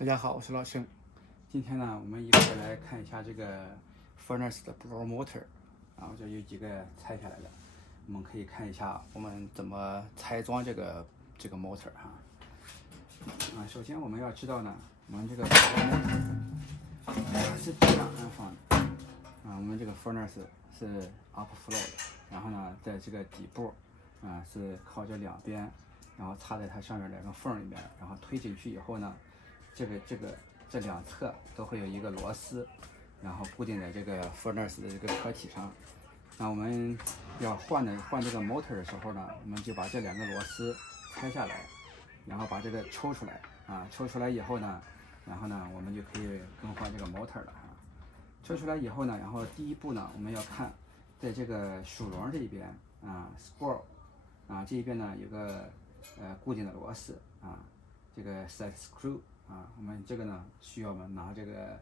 大家好，我是老盛。今天呢，我们一块来看一下这个 furnace 的 blower motor。啊，这有几个拆下来的，我们可以看一下我们怎么拆装这个motor 哈。首先我们要知道呢，我们这个 blower motor 是这样安放的。我们这个 furnace 是 upflow 的，然后呢，在这个底部是靠这两边，然后插在它上面两个缝里面，然后推进去以后呢。这两侧都会有一个螺丝，然后固定在这个 furnace 的这个壳体上。那我们要换这个 motor 的时候呢，我们就把这两个螺丝拆下来，然后把这个抽出来抽出来以后呢，然后呢我们就可以更换这个 motor 了抽出来以后呢，然后第一步呢，我们要看在这个属笼这一边screw 这一边呢有个固定的螺丝这个 set screw。我们这个呢，需要我们拿这个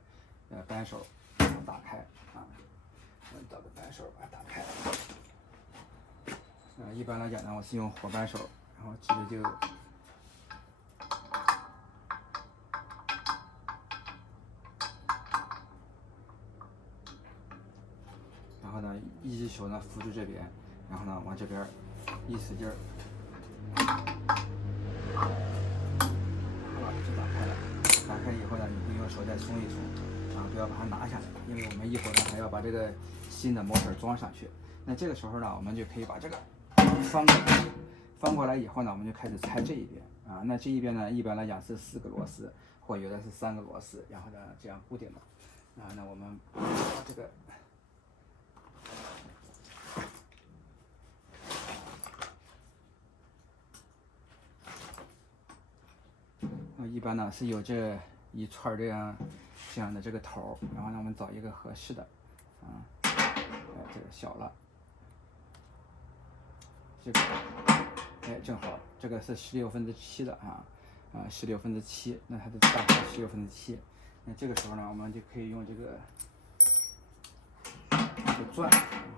扳手打开我们找个扳手把它打开。一般来讲呢，我是用火扳手，然后直接就然后呢，一只手呢扶住这边，然后呢往这边一使劲儿。就打开了，打开以后呢，你用手再松一松，不要把它拿下来，因为我们一会儿呢还要把这个新的 motor 装上去。那这个时候呢，我们就可以把这个翻过来以后呢，我们就开始拆这一边那这一边呢，一般来讲是4个螺丝，或有的是3个螺丝，然后呢这样固定的那我们把这个。一般呢是有这一串这样的这个头，然后呢我们找一个合适的这个小了，这个正好这个是16/7的16/7，那它的大小16/7。那这个时候呢，我们就可以用这个钻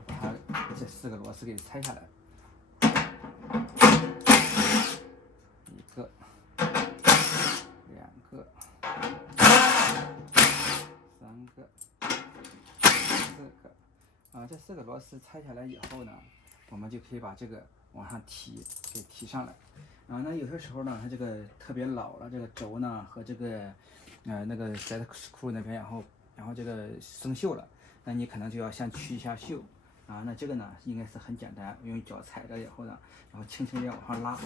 把它这4个螺丝给拆下来，一个。2个、3个、4个这4个螺丝拆下来以后呢，我们就可以把这个往上给提上来那有些时候呢，它这个特别老了，这个轴呢和这个那个 set screw 那边，然后这个生锈了，那你可能就要先去一下锈那这个呢应该是很简单，用脚踩着以后呢，然后轻轻地往上拉。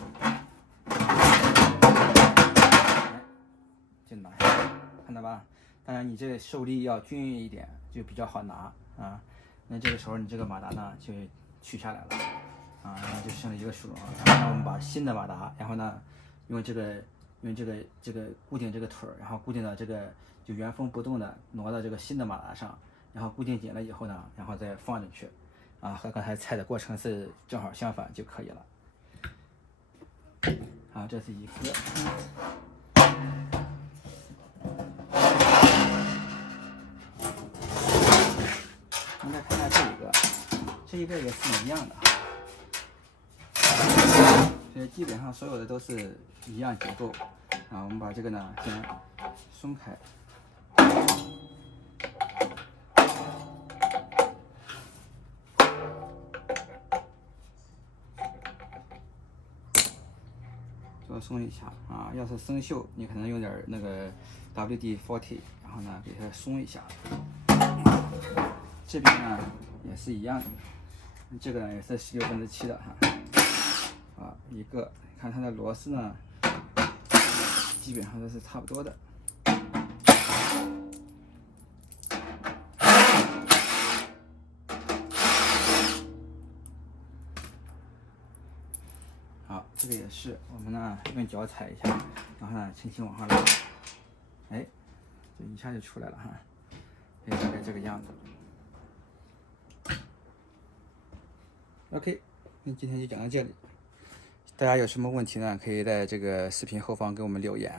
就拿下来，看到吧？当然你这个受力要均匀一点，就比较好拿那这个时候你这个马达呢就取下来了然后就剩了一个属笼。然后我们把新的马达，然后呢用这个固定这个腿，然后固定到这个就原封不动的挪到这个新的马达上，然后固定紧了以后呢，然后再放进去和刚才拆的过程是正好相反就可以了。这是一个。我们再看看这一个也是一样的所以基本上所有的都是一样结构我们把这个呢先松开。多松一下要是生锈，你可能用点那个 WD-40，然后呢给它松一下。这边呢也是一样的，这个呢也是16/7的一个，看它的螺丝呢，基本上都是差不多的。好，这个也是，我们呢用脚踩一下，然后呢轻轻往上拉，这一下就出来了大概这个样子。OK， 那今天就讲到这里。大家有什么问题呢？可以在这个视频后方给我们留言